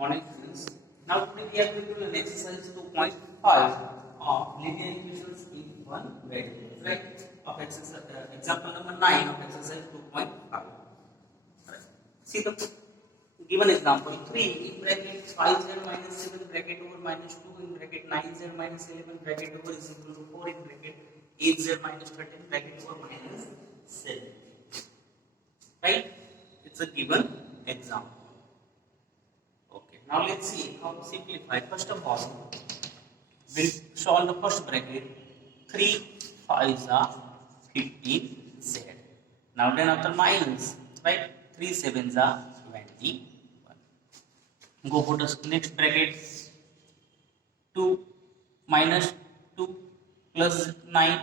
Morning students. Now today we are going to learn exercise 2.5 of linear equations in one variable. Right? Of exercise, example number 9 of exercise 2.5. Right. See the given example 3 in bracket 5z minus 7 bracket over minus 2 in bracket 9z minus 11 bracket over is equal to 4 in bracket 8z minus 13 bracket over minus 7. Right? It's a given example. Okay, now let's see how to simplify. First of all, we'll solve the first bracket. 3 5s are 15z. Now then after minus, right? 3 7s are 21. Go for the next bracket. 2 minus 2 plus 9.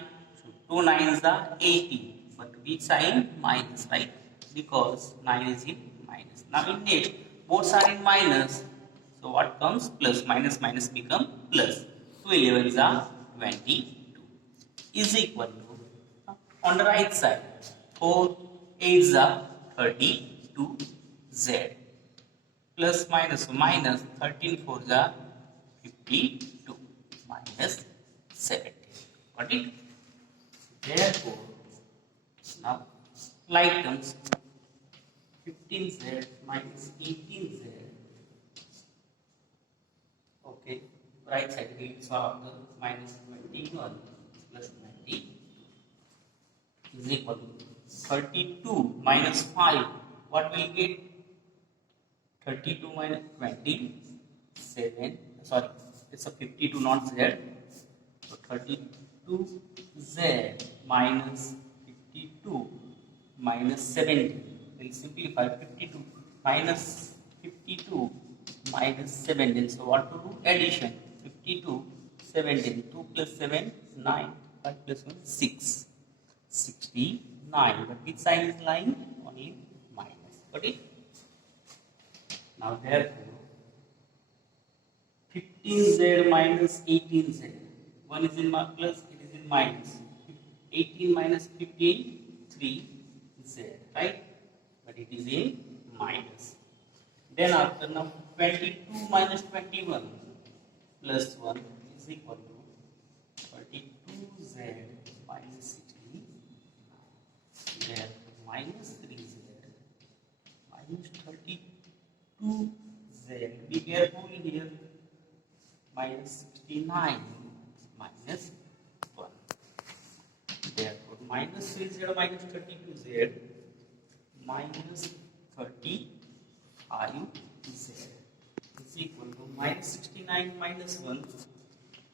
So 2 9s are 18. But we sign minus, right? Because 9 is in minus. Now in it, both are in minus. So what comes? Plus. Minus minus become plus. 2 11s are 22. Is equal to, on the right side, 4 8s are 32z. Plus minus, so minus 13 4s are 52 minus 17. Got it? Therefore, now like terms 15z minus 18z. Okay, right side we will solve the minus 21 plus 20 is equal to 32 minus 5. What will get? 32 minus 27, sorry, it's a 52 not z. So 32z minus 52 minus 70. We'll simplify 52 minus 52 minus 17. So what to do? Addition. 52, 17. 2 plus 7, 9. 5 plus 1, 6. 69. But which sign is lying? Only minus. Got it? Now therefore, 15z minus 18z. One is in plus, it is in minus. 18 minus 15, 3z, right? But it is in minus. Then after now, 22 minus 21 plus 1 is equal to 32z minus 16. Therefore, minus 3z minus 32z. Be careful here. Minus 69 minus 1. Therefore, minus 3z minus 32z minus 35z is equal to minus 69 minus 1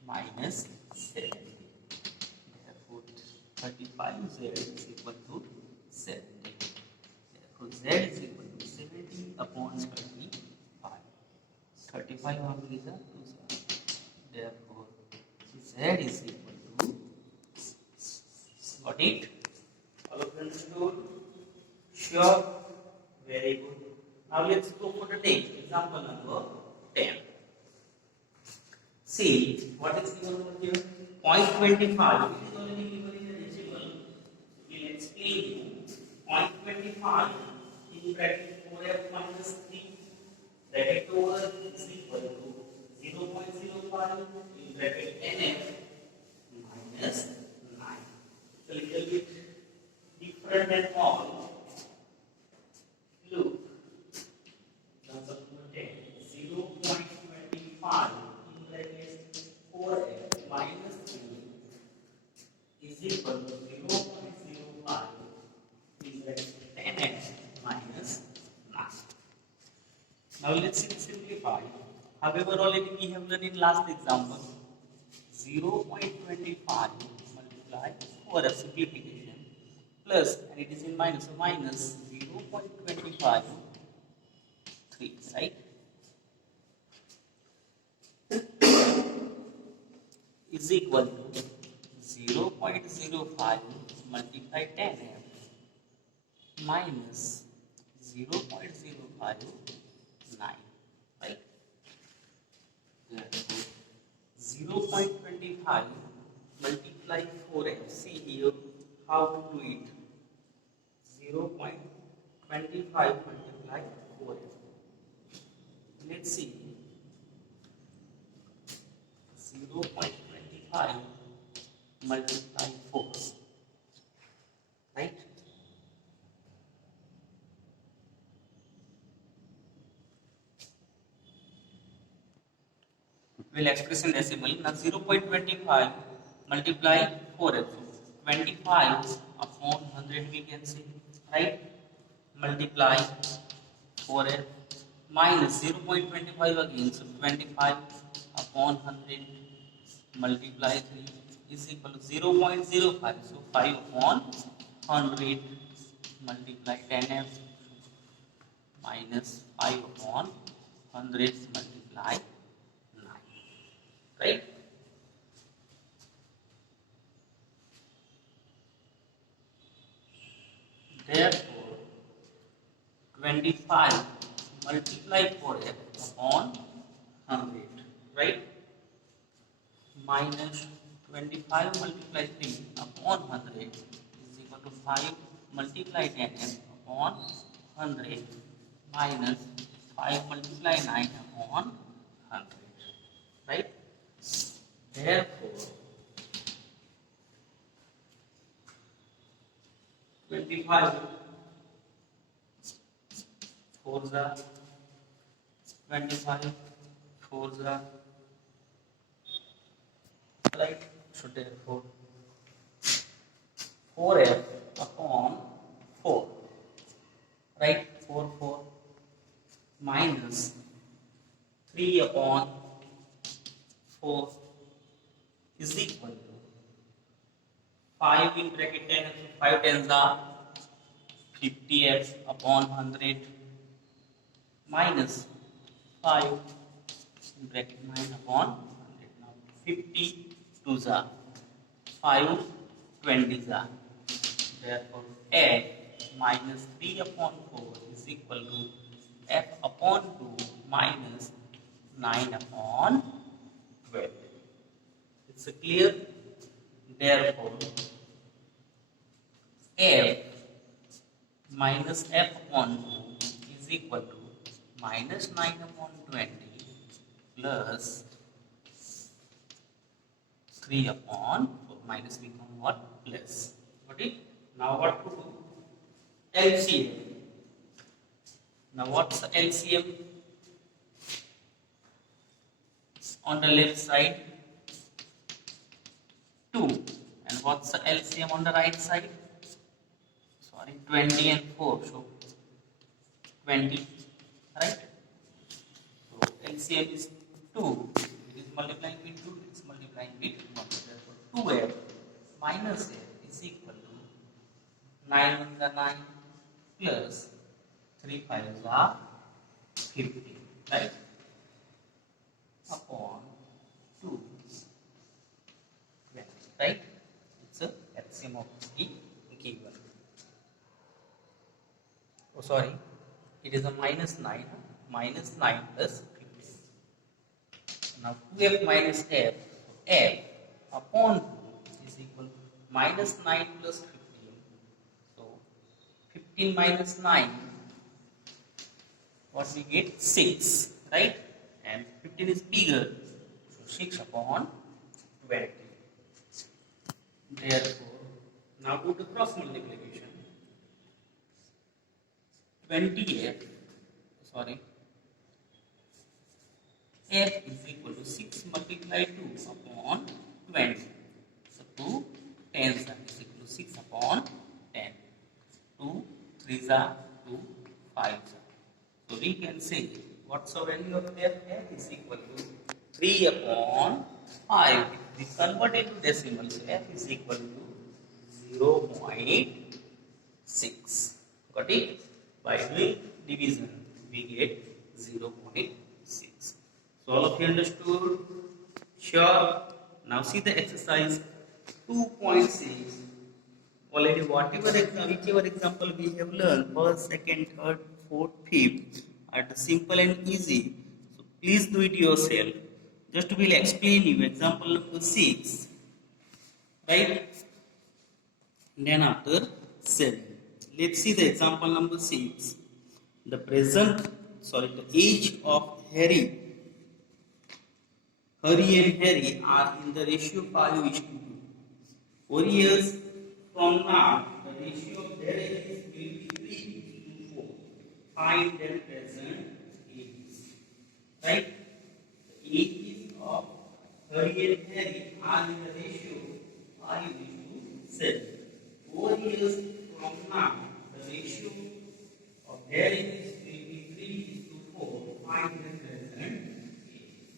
minus 70. Therefore, 35z is equal to 70. Therefore, z is equal to 70 upon 35. 35 how many is that? 2. Therefore, z is equal to, got it? All of you understood? Sure? Very good. Now let's go for the next example number 10. See, what is given over here? 0.25. It is already given in a decimal. We'll explain you. 0.25 in bracket 4f minus 3. Bracket over is equal to 0.05 in bracket nf minus 9. It's a little bit different than all. Look, number 10, 0.25 in bracket 4f minus 3 is equal to 0.05 in bracket 10f minus 9. Now let's simplify. However, already we have done in last example. 0.25 multiply over a simplification plus, and it is in minus, so minus 0.25 3, right? Is equal to 0.05 multiply 10f minus 0.05 9, right? Therefore, 0.25 multiply 4f. See here how to do it. 0.25 multiply 4f. Let's can see 0.25 multiply 4, right? We'll express in decimal. Now 0.25 multiply 4f. So 25 upon 100 we can say, right? Multiply 4f minus 0.25 again. So 25 upon 100 multiply 3 is equal to 0.05. So 5 upon 100 multiply 10f minus 5 upon 100 multiply 9. Right? Therefore, 25 multiply 4f upon 100, right? Minus 25 multiply 3 upon 100 is equal to 5 multiply 10f upon 100 minus 5 multiply 9 upon 100, right? Therefore, 25 4s are 25 4s are, right? So therefore 4f upon 4, right? 4 minus 3 upon 4 is equal to 5 in bracket 10, so 5 tens are 50f upon 100 minus 5 in bracket 9 upon 100. Now 50 2s are 5 20s are. Therefore, f minus 3 upon 4 is equal to f upon 2 minus 9 upon 12. It's clear? Therefore, f minus f upon 2 is equal to minus 9 upon 20 plus 3 upon 4. Minus become what? Plus. Got it? Now what to do? LCM. Now what's the LCM? On the left side 2. And what's the LCM on the right side? Sorry, 20 and 4. So 20, right? So LCM is 2. It is multiplying with 2. It is multiplying with 1. Therefore 2f minus f is equal to 9 ones are 9 plus 3 5s are 50, right? Upon 2, right? It's a LCM of the given. Oh, sorry, it is a minus 9 plus 50. Now 2f minus f, f upon 2 is equal to minus 9 plus 15. So 15 minus 9, what we get? 6, right? And 15 is bigger, so 6 upon 20. Therefore, now do the cross multiplication. 20f, sorry, f is equal to 6 multiply 2 upon 20. So 2 tens are is equal to 6 upon 10. 2 3s are 2 5s are. So we can say what's the value of f? F is equal to 3 upon 5. If we convert it to decimal, so f is equal to 0.6. Got it? By doing division, we get 0.6. So all of you understood? Sure. Now see the exercise 2.6. Already whichever example we have learned, first, second, third, fourth, fifth, are the simple and easy. So please do it yourself. Just will explain you example number 6, right? Then after 7. Let's see the example number 6. The age of Harry, and Harry are in the ratio 5:2. 4 years from now, the ratio of their ages will be 3:4. Find their present ages. Right? The ages of Harry and Harry are in the ratio 5:7. 4 years from now, the ratio of their ages will be 3:4. Find their present ages.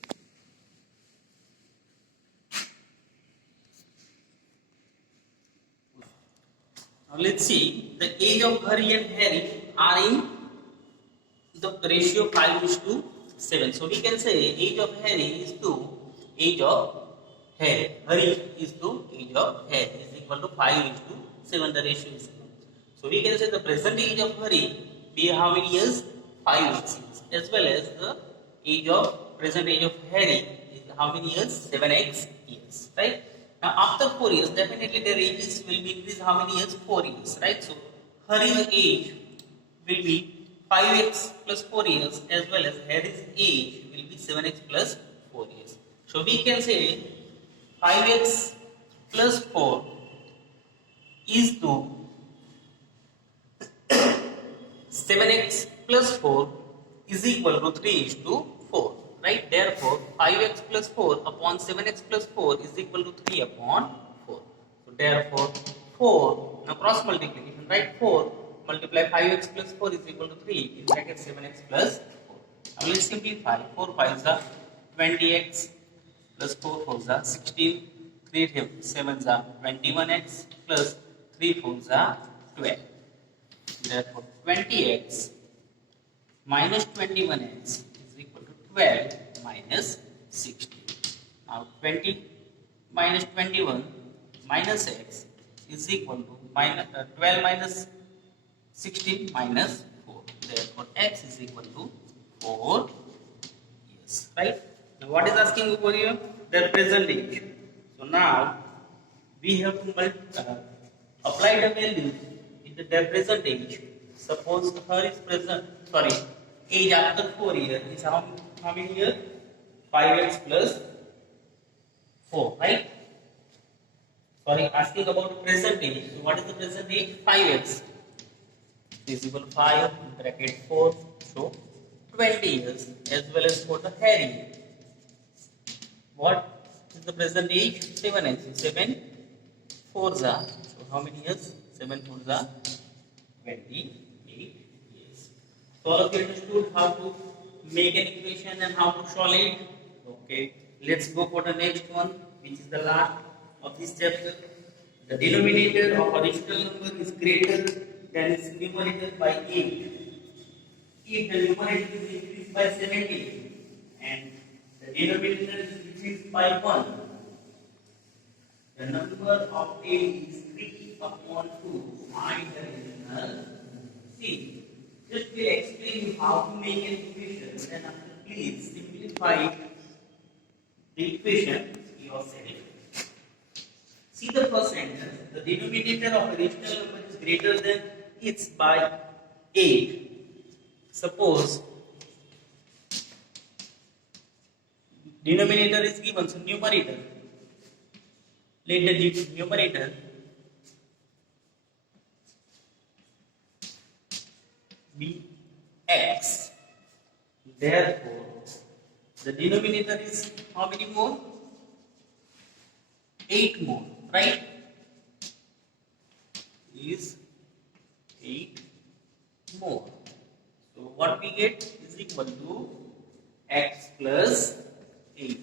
Now let's see, the age of Harry and Harry are in the ratio 5:7. So we can say age of Harry is to age of Harry. Harry is to age of Harry is equal to 5:7. The ratio is. So we can say the present age of Harry be how many years? 5 years. As well as the age of present age of Harry is how many years? 7x years. Right? Now after 4 years, definitely their ages will be increased how many years? 4 years. Right? So Harry's age will be 5x plus 4 years, as well as Harry's age will be 7x plus 4 years. So we can say 5x plus 4 is to 7x plus 4 is equal to 3:4. Right? Therefore, 5x plus 4 upon 7x plus 4 is equal to 3 upon 4. So therefore, 4, now cross multiplication, right? 4 multiply 5x plus 4 is equal to 3 in bracket 7x plus 4. Now let's simplify. 4 5s are 20x plus 4 4s are 16. 3 7s are 21x plus 3 4s are 12. Therefore, 20x minus 21x is equal to 12 minus 16. Now 20 minus 21 minus x is equal to 12 minus 16 minus 4. Therefore, x is equal to 4 years. Right? Now, what is asking over here? Their present age. So now we have to apply the value into their present age. Suppose her is age after 4 years is how many years? 5x plus 4, right? Asking about the present age. So what is the present age? 5x is equal to 5 bracket 4. So 20 years, as well as for the Harry. What is the present age? 7x. 7 4s are. So how many years? 7 4s are 28 years. So all of you understood how to make an equation and how to solve it? Okay. Let's go for the next one, which is the last of this chapter. The denominator of a rational number is greater than its numerator by 8. If the numerator is increased by 17 and the denominator is decreased by 1, the number of 8 is 3 upon 2. Find the rational. See, just will explain you how to make an equation, and after please simplify the equation yourself. See the first sentence. The denominator of a rational number is greater than its by 8. Suppose denominator is given, so numerator. Let the numerator be x. Therefore, the denominator is how many more? 8 more, right? Is 8 more. So what we get is equal to x plus 8,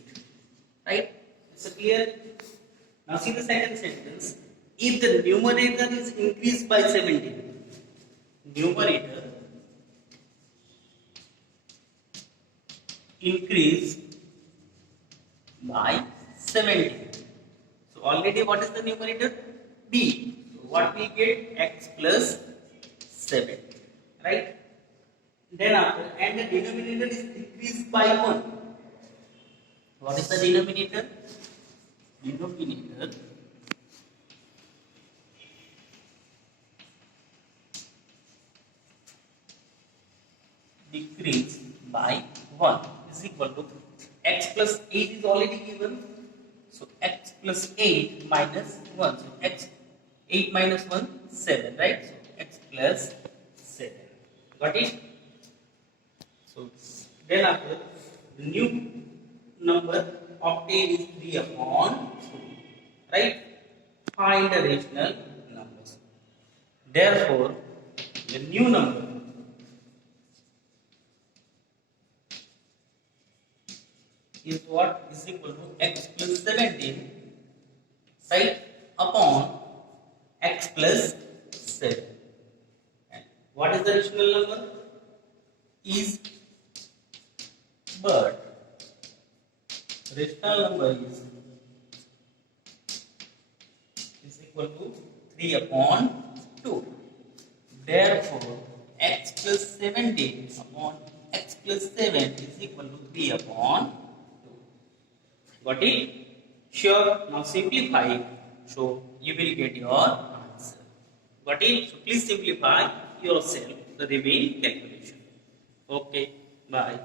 right? It's a clear. Now see the second sentence. If the numerator is increased by 17, numerator increased by 17. So already what is the numerator? B. So what we get? X plus 7, right? Then after, and the denominator is decreased by 1. What is the denominator? Denominator decreased by 1. is equal to x plus 8 is already given. So x plus 8 minus 1. So x 8 minus 1 7, right? So x plus 7. Got it? So then after the new number obtained is 3 upon 2. Right? Find the rational numbers. Therefore, the new number is what is equal to x plus 17, right, upon x plus 7. And what is the rational number? Is, but rational number is equal to 3 upon 2. Therefore, x plus 17 upon x plus 7 is equal to 3 upon 2. Got it? Sure. Now simplify it. So you will get your answer. Got it? So please simplify yourself the remaining calculation. Okay. Bye.